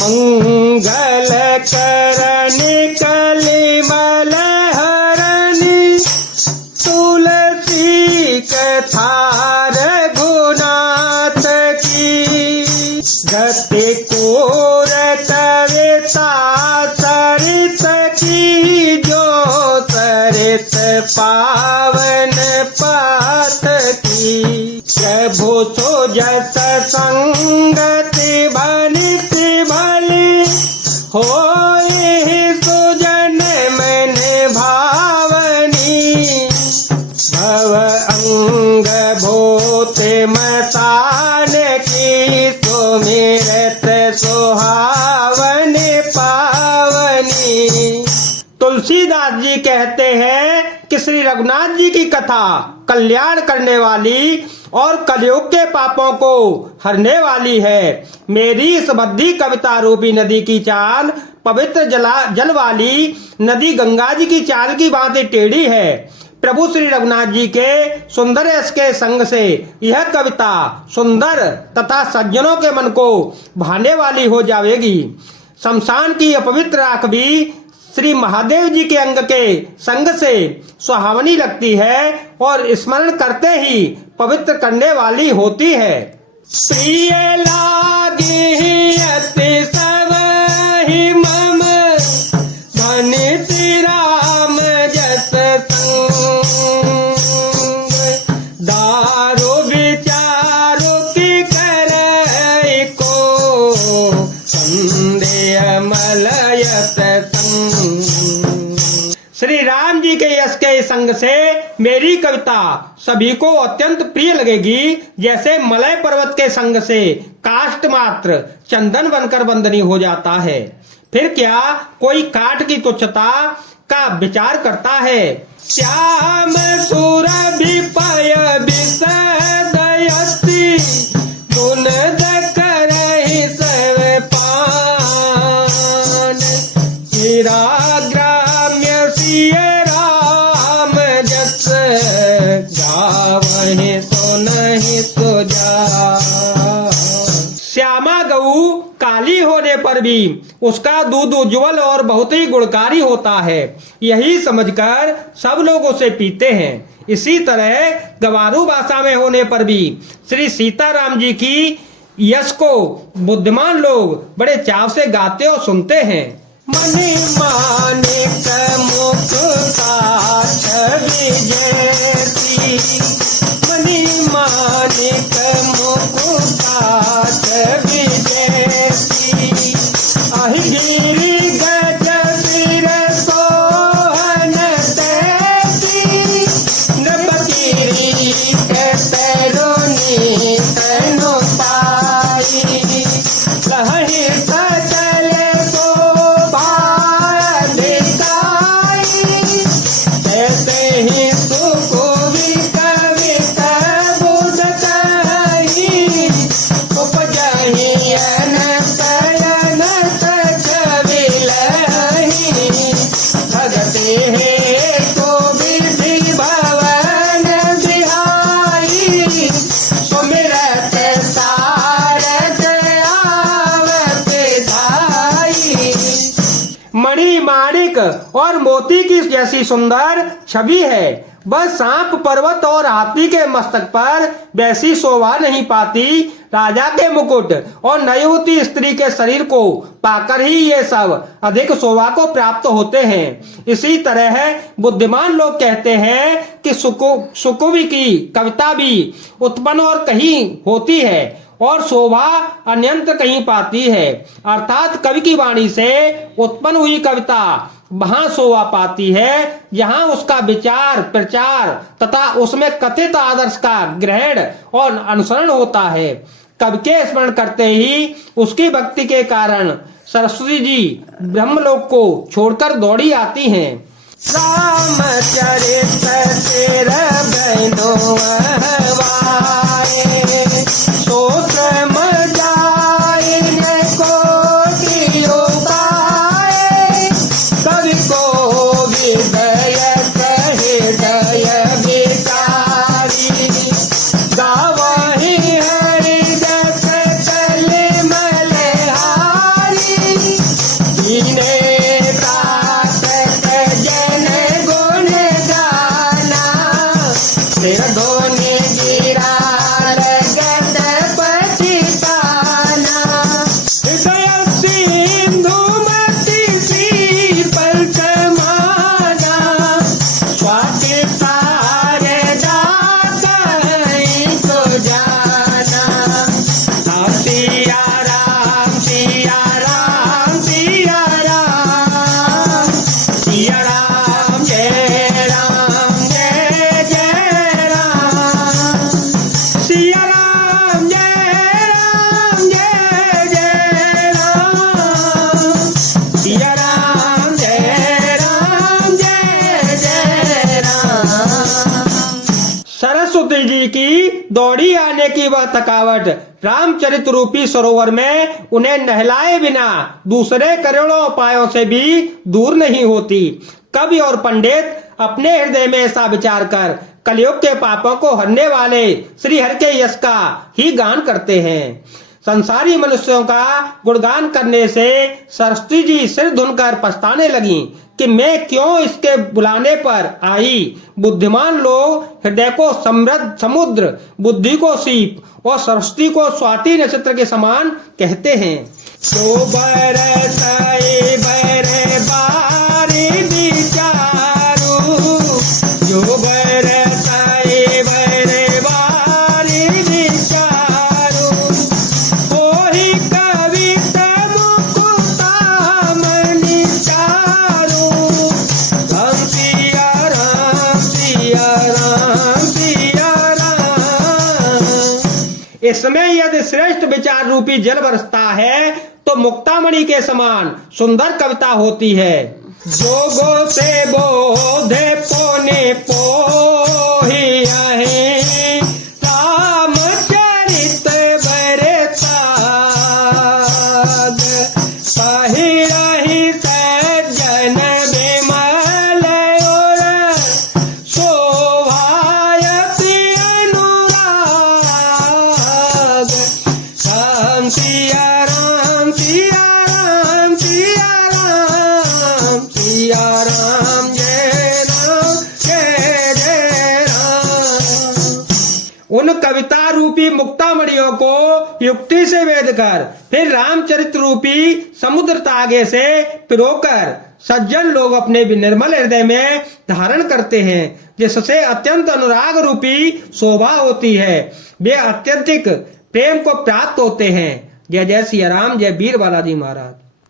मंगल करने कलिमल हरणी तुलसी कथा रघुनाथ की। गति कोर कविता सरित की जो सरित पावन पात की। प्रभु तो जस संगति बनित भली होए सुजन मन भावनी। भव अंग भूत मसान की सुमिरत सुहावन पावनी। तुलसीदास जी कहते हैं कि श्री रघुनाथ जी की कथा कल्याण करने वाली और कलयुग के पापों को हरने वाली है। मेरी इस बद्धी कविता रूपी नदी की चाल पवित्र जल वाली नदी गंगा जी की चाल की भांति टेढ़ी है। प्रभु श्री रघुनाथ जी के सुंदर यश के संग से यह कविता सुंदर तथा सज्जनों के मन को भाने वाली हो जाएगी। शमशान की अपवित्र आंख भी श्री महादेव जी के अंग के संग से सुहावनी लगती है और स्मरण करते ही पवित्र करने वाली होती है। प्रिय लागे अति सब ही मम धनित राम जस संग। दारू विचारो की करे को संदेह मलयत संग। श्री राम जी के यश के संग से मेरी कविता सभी को अत्यंत प्रिय लगेगी, जैसे मलय पर्वत के संग से काष्ठ मात्र चंदन बनकर वंदनीय हो जाता है। फिर क्या कोई काठ की तुच्छता का विचार करता है। श्याम सुरभि पय विसदयति गुण करहि सब पान। ग्राम्य सिय राम जस गावहि सुनहि सुजा। श्यामा गऊ काली होने पर भी उसका दूध उज्जवल और बहुत ही गुणकारी होता है, यही समझकर सब लोग उसे पीते हैं। इसी तरह गवारू भाषा में होने पर भी श्री सीताराम जी की यश को बुद्धिमान लोग बड़े चाव से गाते और सुनते हैं। मनि मानिक मुख काठ विजयती। मनि मानिक मुख काठ विजयती। अहि गिरि गज सिर सोहन तैती। नभ किरीट तरुणी तनु पाई। लहहि सचल शोभा दिखाई। ऐसे ही सुकुवि कविता बुध कही। उपजहि अनंत अनंत छविलहि। भगति हेतु विधि भवन बिहाई। सुमिरत सारथ आवत धाई। मणि माणिक और मोती की जैसी सुंदर छवि है, बस सांप पर्वत और हाथी के मस्तक पर वैसी शोभा नहीं पाती। राजा के मुकुट और नयवती स्त्री के शरीर को पाकर ही ये सब अधिक शोभा को प्राप्त होते हैं। इसी तरह बुद्धिमान लोग कहते हैं कि सुकुवि की कविता भी उत्पन्न और कहीं होती है और शोभा अन्यंत्र कहीं पाती है, अर्थात कवि की वाणी से उत्पन्न हुई कविता वहां शोभा पाती है जहां उसका विचार प्रचार तथा उसमें कथित आदर्श का ग्रहण और अनुसरण होता है। कवि के स्मरण करते ही उसकी भक्ति के कारण सरस्वती जी ब्रह्मलोक को छोड़कर दौड़ी आती हैं। रामचरित तेर बनो हवाए। सोच मजाए न कोटि उपाय। कवि को विदय हृदय विकारी। गावहि हरि जस कलिमल हारी। दौड़ी आने की वह थकावट रामचरित रूपी सरोवर में उन्हें नहलाए बिना दूसरे करोड़ों उपायों से भी दूर नहीं होती। कवि और पंडित अपने हृदय में ऐसा विचार कर कलयुग के पापों को हरने वाले श्री हरि के यश का ही गान करते हैं। संसारी मनुष्यों का गुणगान करने से सरस्वती जी सिर धुनकर पछताने लगी कि मैं क्यों इसके बुलाने पर आई। बुद्धिमान लोग हृदय को समृद्ध समुद्र, बुद्धि को सीप और सरस्वती को स्वाति नक्षत्र के समान कहते हैं। तो बरसाए बरबारी विचारू, जो बरसाए बरबारी विचारू, ओही कविता मुकुतामणि चारू। राम सिया राम सिया राम सिया राम। इसमें यदि श्रेष्ठ विचार रूपी जल बरसता है तो मुक्तामणि के समान सुंदर कविता होती है। जोगो से बोधे पोने पोहिया है, रामचरित बरसाग। पहिरहि सज्जन विमल और शोभायति अनुराग। राम सिया राम सिया राम सिया राम सिया राम जय राम। उन कविता रूपी मुक्तामणियों को युक्ति से वेद कर फिर रामचरित रूपी समुद्र तागे से पिरोकर सज्जन लोग अपने भी निर्मल हृदय में धारण करते हैं, जिससे अत्यंत अनुराग रूपी शोभा होती है। वे अत्यधिक प्रेम को प्राप्त होते हैं। जय जय सिया राम, जय वीर बालाजी महाराज।